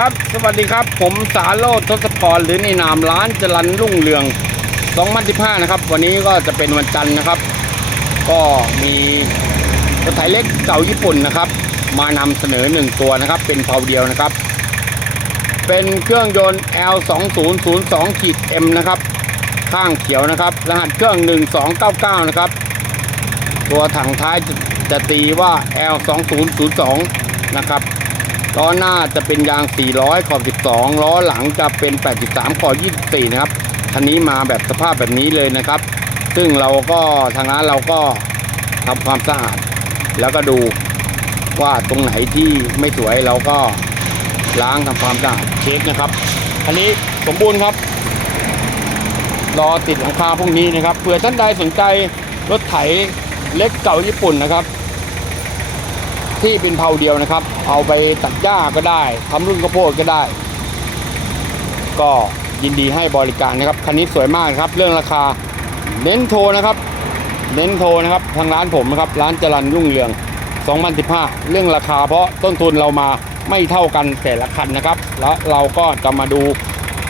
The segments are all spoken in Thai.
ครับ สวัสดีครับ ผมสาโรธทศพรหรือในนามร้านจรันรุ่งเรือง2015นะครับ วันนี้ก็จะเป็นวันจันทร์นะครับ ก็มีรถไถเล็กเก่าญี่ปุ่นนะครับ มานำเสนอหนึ่งตัวนะครับ เป็นเพาเดียวนะครับ เป็นเครื่องยนต์ L2002 ขีด M นะครับ ข้างเขียวนะครับ รหัสเครื่อง 1299 นะครับ ตัวถังท้ายจะจะตีว่า L2002 นะครับ ล้อหน้าจะเป็นยาง 400 ขอบ 12 ล้อหลังจะเป็น 83 ขอบ 24 นะครับคันนี้มาแบบสภาพแบบนี้เลยนะครับ ซึ่งเราก็ทางร้านเราก็ทำความสะอาด แล้วก็ดูว่าตรงไหนที่ไม่สวยเราก็ล้างทำความสะอาดเช็คนะครับอันนี้สมบูรณ์ครับรอติดหลังคาพวกนี้นะครับเผื่อท่านใดสนใจรถไถเล็กเก่าญี่ปุ่นนะครับ ที่เป็นเพาเดียวนะครับ เอาไปตัดหญ้าก็ได้ทำรุ่นข้าวโพดก็ได้ ก็ยินดีให้บริการนะครับ คันนี้สวยมากครับ เรื่องราคา เน้นโทรนะครับ เน้นโทรนะครับ ทางร้านผมนะครับ ร้านจรันรุ่งเรือง 2015 เรื่องราคาเพราะต้นทุนเรามาไม่เท่ากันแต่ละคันนะครับ แล้วเราก็จะมาดู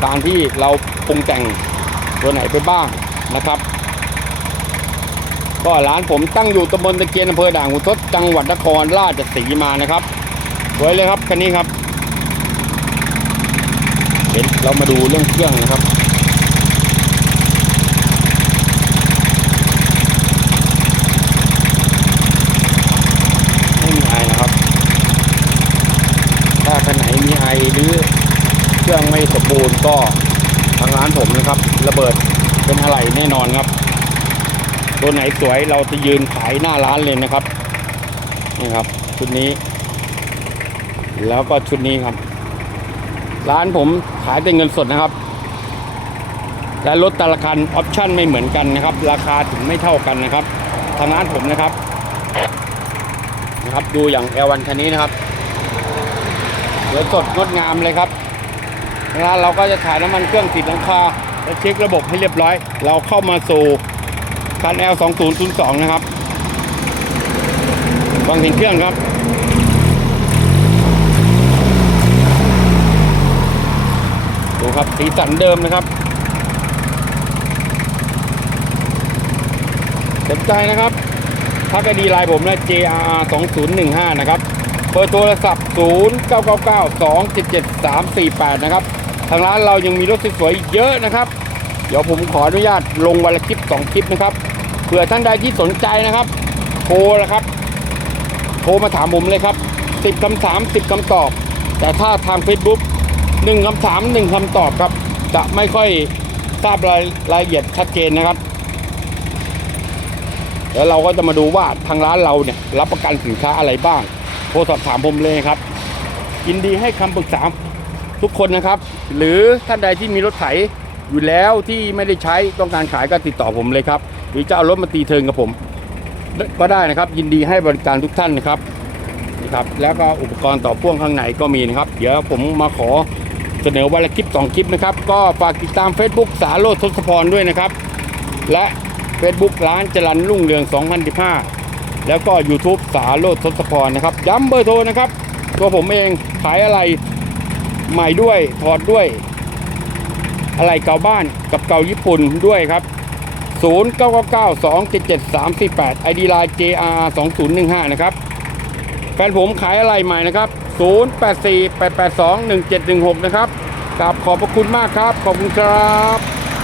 การที่เราปรุงแต่งตัวไหนไปบ้างนะครับ ก็ร้านผมตั้งอยู่ตำบลตะเกียนอำเภอด่านขุนทดจังหวัดนครราชสีมานะครับสวยเลยครับคันนี้ครับเดี๋ยวเรามาดูเรื่องเครื่องนะครับ ไม่มีไอนะครับ ถ้าคันไหนมีไอหรือเครื่องไม่สมบูรณ์ก็ทางร้านผมนะครับ ระเบิดเป็นอะไรแน่นอนครับ ตัวไหนสวยเราจะยืนขายหน้าร้านเลยนะครับนี่ครับ ชุดนี้ แล้วก็ชุดนี้ครับ ร้านผมขายเป็นเงินสดนะครับ และรถแต่ละคันออปชั่นไม่เหมือนกันนะครับ ราคาถึงไม่เท่ากันนะครับ ทางร้านผมนะครับนะครับ ดูอย่าง L1 คันนี้นะครับเลยสดงดงามเลยครับนเราก็จะถ่ายน้ำมันเครื่องติดหลังคาและเช็คระบบให้เรียบร้อย เราเข้ามาสู่ คัน L 2 0 0 2นะครับฟังเสียงเครื่องครับ ดูครับสีสันเดิมนะครับสนใจนะครับทักไอดีไลน์ผมนะ JR 2015 นะครับเบอร์โทรศัพท์ 0 9 9 9 2 7 7 3 4 8 นะครับ ทางร้านเรายังมีรถสวยๆเยอะนะครับ เดี๋ยวผมขออนุญาตลงวันละคลิป 2 คลิปนะครับ ผื่อท่านใดที่สนใจนะครับ โทรนะครับ โทรมาถามผมเลยครับ10คำถาม10คำตอบ แต่ถ้าทาง Facebook 1คำถาม1คำตอบครับ จะไม่ค่อยทราบรายรายละเอียดชัดเจนนะครับแล้วเราก็จะมาดูว่าทางร้านเราเนี่ยรับประกันสินค้าอะไรบ้าง โทรสอบถามผมเลยครับ ยินดีให้คำปรึกษาทุกคนนะครับ หรือท่านใดที่มีรถไถอยู่แล้วที่ไม่ได้ใช้ต้องการขายก็ติดต่อผมเลยครับ หรือจะเอารถมาตีเทิร์นกับผม ก็ได้นะครับ ยินดีให้บริการทุกท่านนะครับนี่ครับ แล้วก็อุปกรณ์ต่อพ่วงข้างในก็มีนะครับ เดี๋ยวผมมาขอเสนอวันละคลิป2คลิปนะครับ ก็ฝากติดตาม Facebook สาโรธทศพรด้วยนะครับ และ Facebook ร้านจรันรุ่งเรือง 2015 แล้วก็ YouTube สาโรธทศพรนะครับ ย้ำเบอร์โทรนะครับ ตัวผมเองขายอะไรใหม่ด้วยถอดด้วย อะไรเก่าบ้านกับเก่าญี่ปุ่นด้วยครับ 0 9 9 9 2 7 7 3 4 8 ID Line JR 2015นะครับแฟนผมขายอะไรใหม่นะครับ 0 8 4 8 8 2 1 7 1 6 นะครับกราบขอบพระคุณมากครับ ขอบคุณครับ